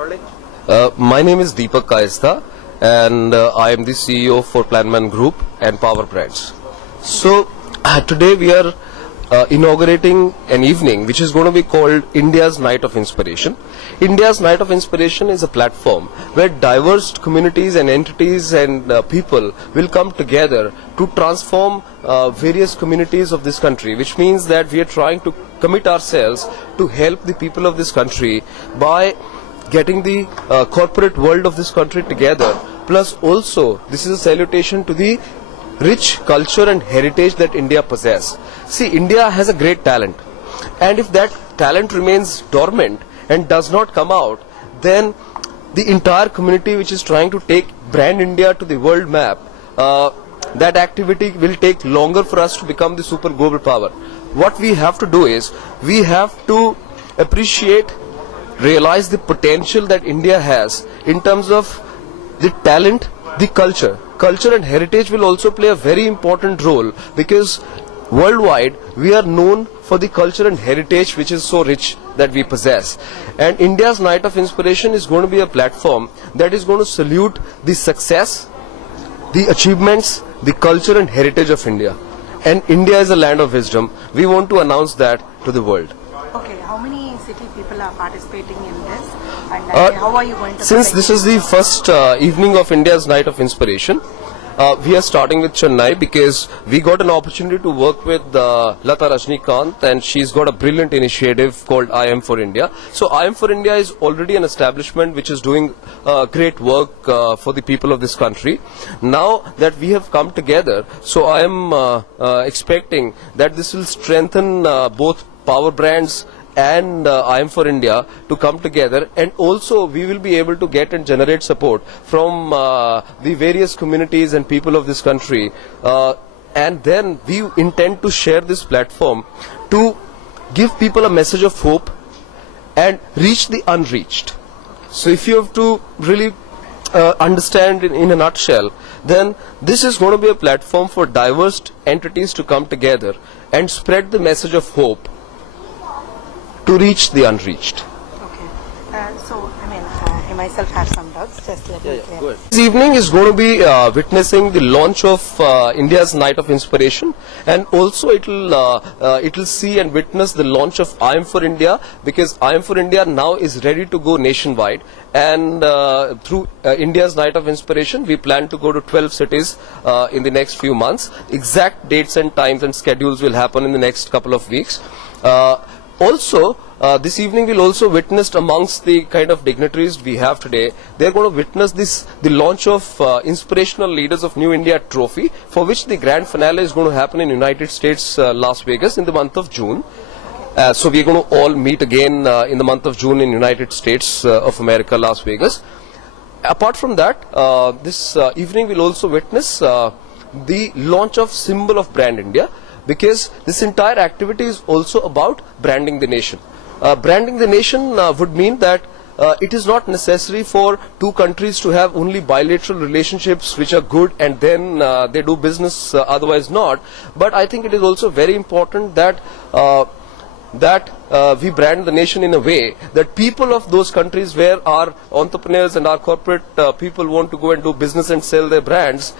My name is Deepak Kayastha, and I am the CEO for Planman Group and Power Brands. So today we are inaugurating an evening which is going to be called India's Night of Inspiration. India's Night of Inspiration is a platform where diverse communities and entities and people will come together to transform various communities of this country, which means that we are trying to commit ourselves to help the people of this country by getting the corporate world of this country together. Plus also this is a salutation to the rich culture and heritage that India possesses. See, India has a great talent, and if that talent remains dormant and does not come out, then the entire community which is trying to take brand India to the world map, that activity will take longer for us to become the super global power. What we have to do is, we have to appreciate, realize the potential that India has in terms of the talent, the culture. Culture and heritage will also play a very important role, because worldwide we are known for the culture and heritage which is so rich that we possess. And India's Night of Inspiration is going to be a platform that is going to salute the success, the achievements, the culture and heritage of India. And India is a land of wisdom. We want to announce that to the world. Okay, how many city people are participating in this? And how are you going to... Since this is the first evening of India's Night of Inspiration, we are starting with Chennai because we got an opportunity to work with Lata Rajnikant, and she's got a brilliant initiative called I Am for India. So I Am for India is already an establishment which is doing great work for the people of this country. Now that we have come together, so I am expecting that this will strengthen both Power Brands and I Am for India to come together, and also we will be able to get and generate support from the various communities and people of this country, and then we intend to share this platform to give people a message of hope and reach the unreached. So if you have to really understand in a nutshell, then this is going to be a platform for diverse entities to come together and spread the message of hope to reach the unreached. Okay. So, I myself have some doubts. Just let me clear. Go ahead. This evening is going to be witnessing the launch of India's Night of Inspiration, and also it will see and witness the launch of I Am for India, because I Am for India now is ready to go nationwide, and through India's Night of Inspiration we plan to go to 12 cities in the next few months. Exact dates and times and schedules will happen in the next couple of weeks. Also, this evening we'll also witness amongst the kind of dignitaries we have today. They're going to witness the launch of Inspirational Leaders of New India Trophy, for which the grand finale is going to happen in United States, Las Vegas, in the month of June. So we're going to all meet again in the month of June in United States of America, Las Vegas. Apart from that, this evening we'll also witness the launch of Symbol of Brand India, because this entire activity is also about branding the nation. Branding the nation would mean that it is not necessary for two countries to have only bilateral relationships which are good and then they do business, otherwise not. But I think it is also very important that we brand the nation in a way that people of those countries where our entrepreneurs and our corporate people want to go and do business and sell their brands,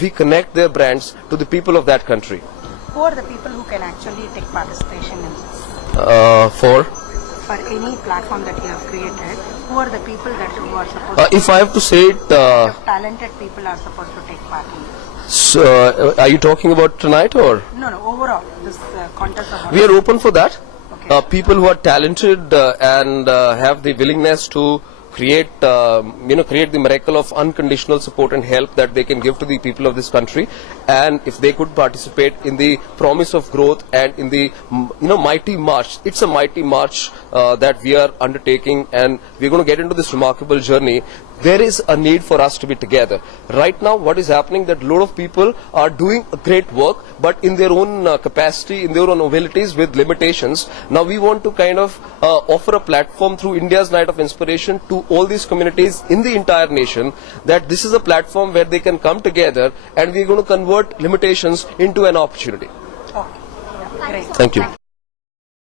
we connect their brands to the people of that country. Who are the people who can actually take participation in this? For any platform that you have created, who are the people who are supposed to... If I have to say it... talented people are supposed to take part in this. So, are you talking about tonight or? No, overall, this contest... We are open for that. Okay. People who are talented and have the willingness to create the miracle of unconditional support and help that they can give to the people of this country, and if they could participate in the promise of growth and in the mighty march. It's a mighty march that we are undertaking, and we're going to get into this remarkable journey. There is a need for us to be together. Right now what is happening, that a lot of people are doing great work, but in their own capacity, in their own abilities, with limitations. Now we want to kind of offer a platform through India's Night of Inspiration to all these communities in the entire nation, that this is a platform where they can come together, and we're going to convert limitations into an opportunity. Okay. Yeah, great. Thank you.